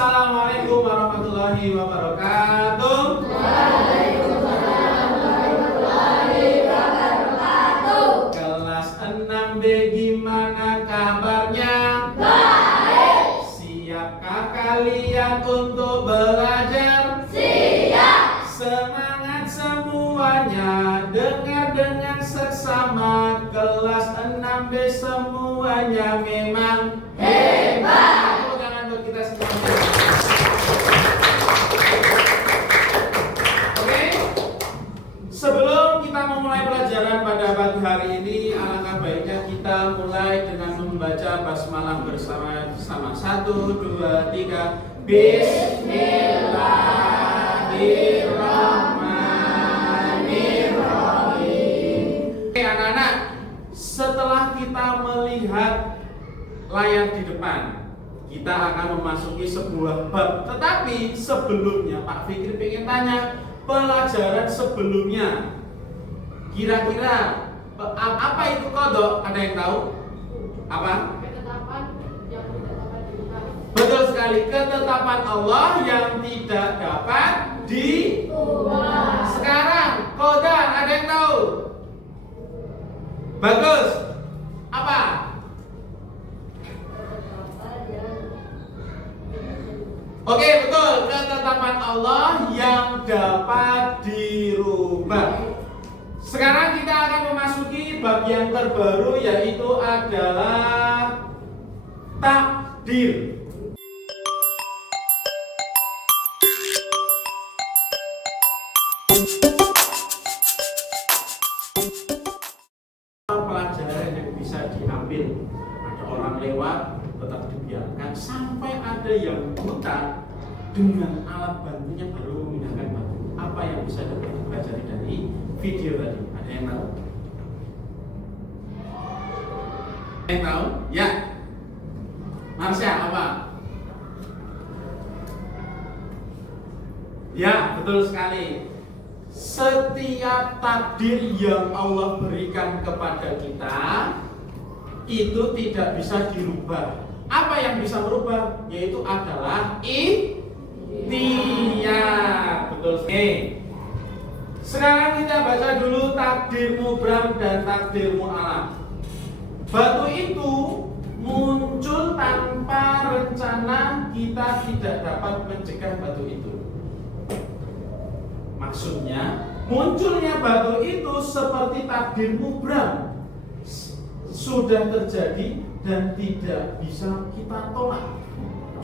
Assalamualaikum warahmatullahi wabarakatuh. Waalaikumsalam warahmatullahi wabarakatuh. Kelas 6B gimana kabarnya? Baik. Siapkah kalian untuk belajar? Siap. Semangat semuanya, dengar dengan seksama. Kelas 6B semuanya memang hebat. Tepuk tangan buat kita semua. Oke, sebelum kita memulai pelajaran pada pagi hari ini, alangkah baiknya kita mulai dengan membaca basmalah bersama-sama. 1, 2, 3. Bismillahirrahmanirrahim. Oke anak-anak, setelah kita melihat layar di depan, kita akan memasuki sebuah bab. Tetapi sebelumnya Pak Fikri pengen tanya, pelajaran sebelumnya kira-kira apa itu kodok? Ada yang tahu? Apa? Ketetapan yang tidak dapat diubah. Betul sekali, ketetapan Allah yang tidak dapat diubah. Sekarang qadar, ada yang tahu? Bagus. Apa? Oke, betul, ketetapan Allah yang dapat dirubah. Sekarang kita akan memasuki bagian terbaru, yaitu adalah takdir. Pelajaran yang bisa diambil, ada orang lewat tetap dibiarkan sampai ada yang buta dengan alat bantunya baru memindahkan batu. Apa yang bisa dipelajari dari video tadi? Ada yang tahu? Ada yang tahu? Ya, Marsha, apa? Ya, betul sekali. Setiap takdir yang Allah berikan kepada kita itu tidak bisa dirubah. Apa yang bisa merubah? Yaitu adalah ikhtiar. Betul sekali. Sekarang kita baca dulu takdir mubram dan takdir mu'alaf. Batu itu muncul tanpa rencana, kita tidak dapat mencegah batu itu. Maksudnya, munculnya batu itu seperti takdir mubram, sudah terjadi dan tidak bisa kita tolak.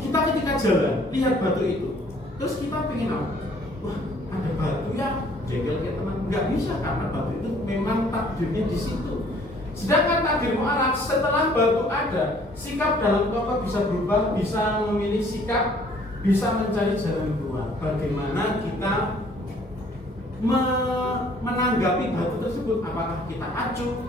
Kita ketika jalan, lihat batu itu, terus kita pengen apa? Wah, ada batu ya, jengkel ke teman. Nggak bisa, karena batu itu memang takdirnya di situ. Sedangkan takdir mu'alaf, setelah batu ada, sikap dalam tokoh bisa berubah, bisa memilih sikap, bisa mencari jalan keluar. Bagaimana kita menanggapi batu tersebut? Apakah kita acuh?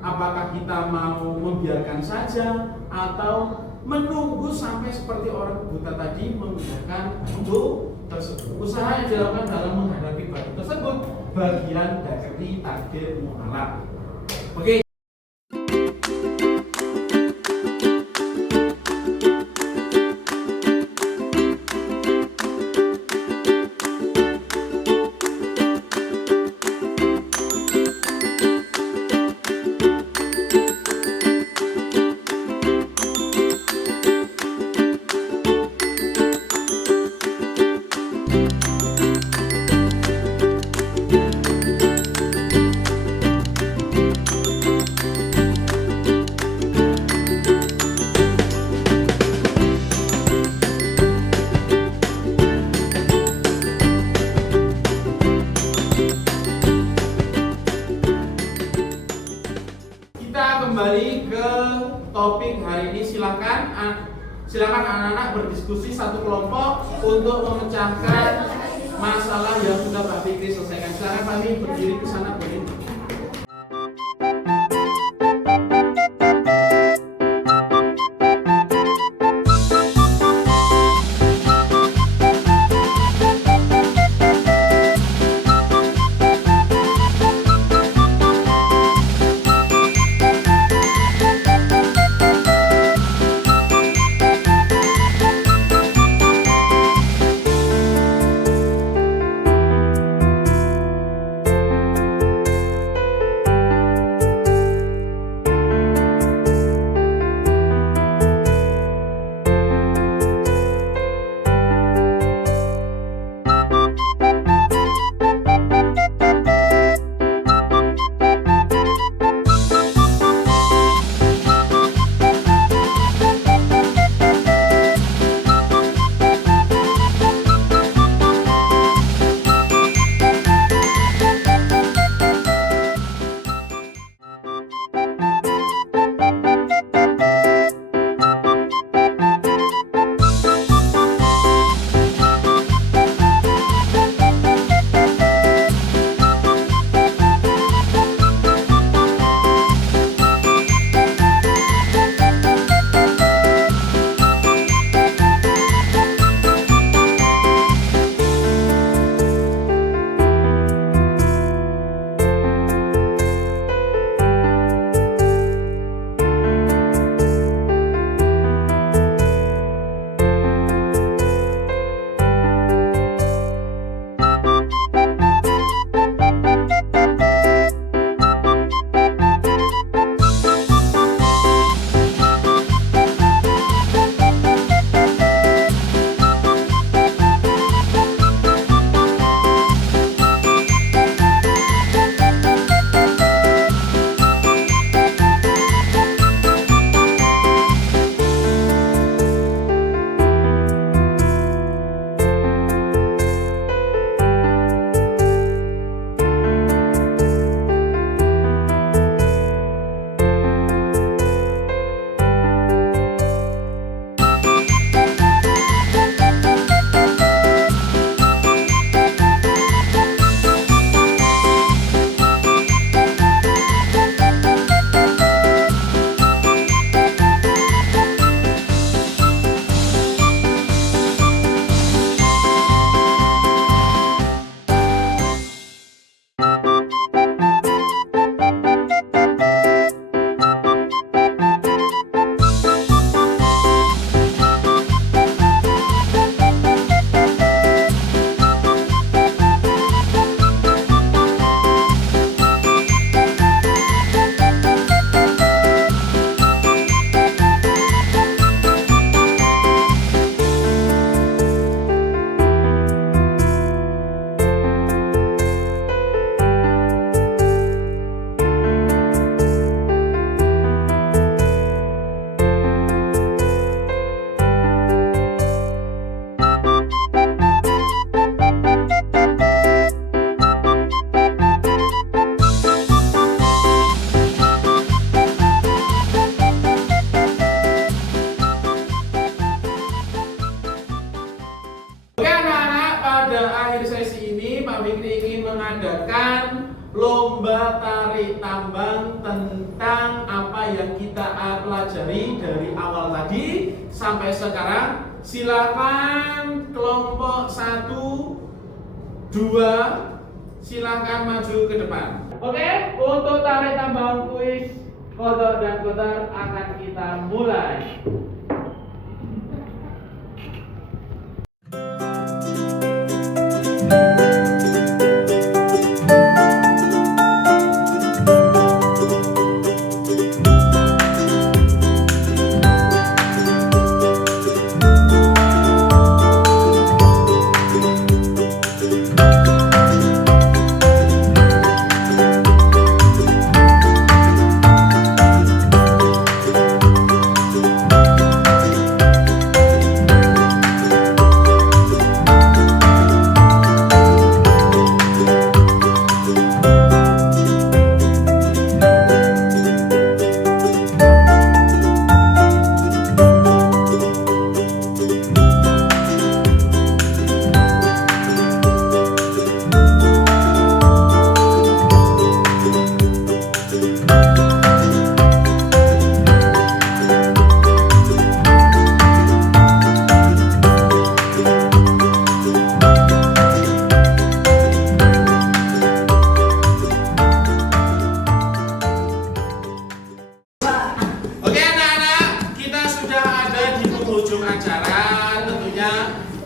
Apakah kita mau membiarkan saja? Atau menunggu sampai seperti orang buta tadi memindahkan batu tersebut? Usaha yang dilakukan dalam menghadapi batu tersebut bagian dari takdir mu'alaf. Oke. Kembali ke topik hari ini, silakan anak-anak berdiskusi satu kelompok untuk memecahkan masalah yang sudah Pak Fikri selesaikan. Silakan Pak Fikri berdiri ke sana boleh. lomba tarik tambang tentang apa yang kita pelajari dari awal tadi sampai sekarang. Silakan kelompok 1, 2, silakan maju ke depan. Oke, untuk tarik tambang kuis kodok dan kotor akan kita mulai.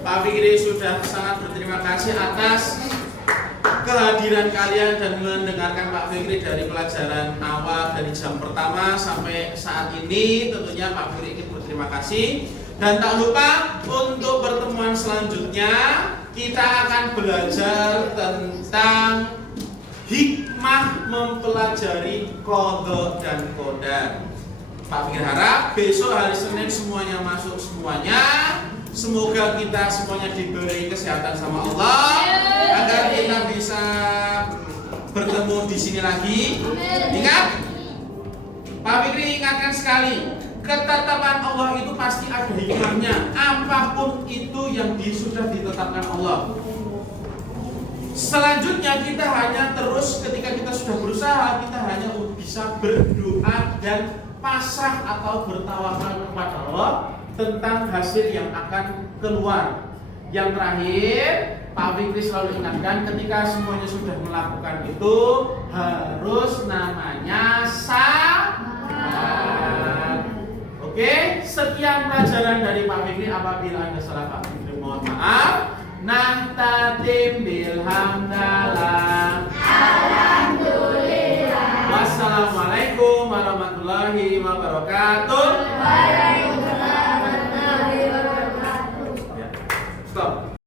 Pak Fikri sudah sangat berterima kasih atas kehadiran kalian dan mendengarkan Pak Fikri dari pelajaran awal dari jam pertama sampai saat ini. Tentunya Pak Fikri ingin berterima kasih. Dan tak lupa untuk pertemuan selanjutnya kita akan belajar tentang hikmah mempelajari qadha dan qadar. Pak Fikri harap besok hari Senin semuanya masuk semuanya. Semoga kita semuanya diberi kesehatan sama Allah agar kita bisa bertemu di sini lagi. Ingat, Pak Fikri ingatkan sekali, ketetapan Allah itu pasti ada hikmahnya. Apapun itu yang sudah ditetapkan Allah. Selanjutnya kita hanya terus ketika kita sudah berusaha, kita hanya bisa berdoa dan pasrah atau bertawakal kepada Allah tentang hasil yang akan keluar. Yang terakhir, Pak Fikri selalu ingatkan ketika semuanya sudah melakukan itu harus namanya sabar. Oke, sekian pelajaran dari Pak Fikri. Apabila ada salah Pak Fikri mohon maaf. Nahtatim bilhamdalah. Alhamdulillah. Wassalamualaikum warahmatullahi wabarakatuh.